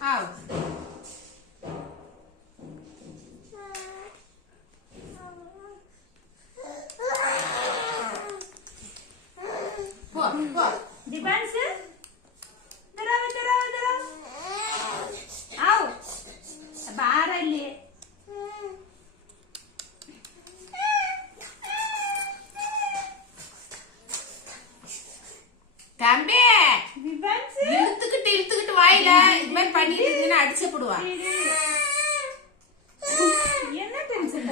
आओ दिबांश आओ बाहर आइए தம்பி दिबांश இழுத்துக்கிட்டு வாயில இது மாதிரி பண்ணிட்டு இருந்தீங்கன்னா அடிச்சு போடுவா என்ன டென்ஷன்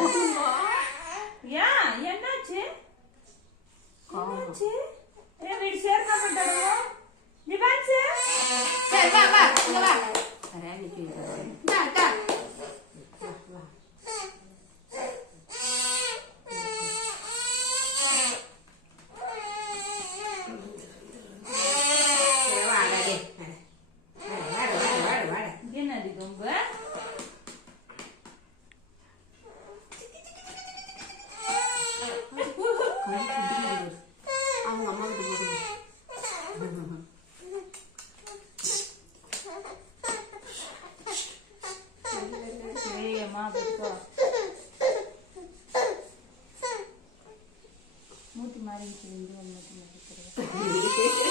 யா என்னாச்சு என்னாச்சு ஏ வீடு ஷேர் பண்ணிட்டாரோ दिबांश சரி வா வா இங்க வா அரே நிக்கு டா டா வா என்னது ரொம்ப அவங்க அம்மா கிட்ட ஏய் அம்மா போ மூட்டி மாறிச்சு மூட்டி மாறிச்சு